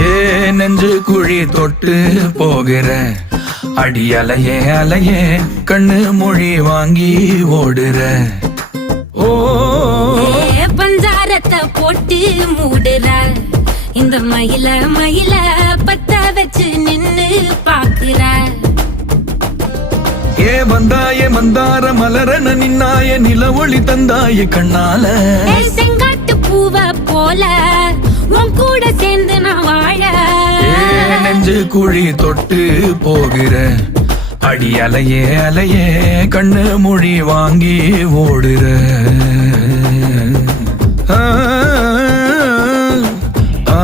ஏ நெஞ்சு குழி தொட்டு போகிற அடி அலையே அலையே கண்ணு மொழி வாங்கி ஓடுற. ஓ பஞ்சாரத்தை போட்டு மூடுற இந்த மயில மயில பத்த வச்சு நின்னு பாக்குற. ஏ வந்தாய மந்தார மலரன நின்னாய நில ஒளி தந்தாய கண்ணால. செங்காட்டு பூவ போல உன் கூட சேர்ந்து நான் வாழ. நெஞ்சு குழி தொட்டு போகிற அடி அலையே அலையே கண்ணு மொழி வாங்கி ஓடுற. ஆ ஆ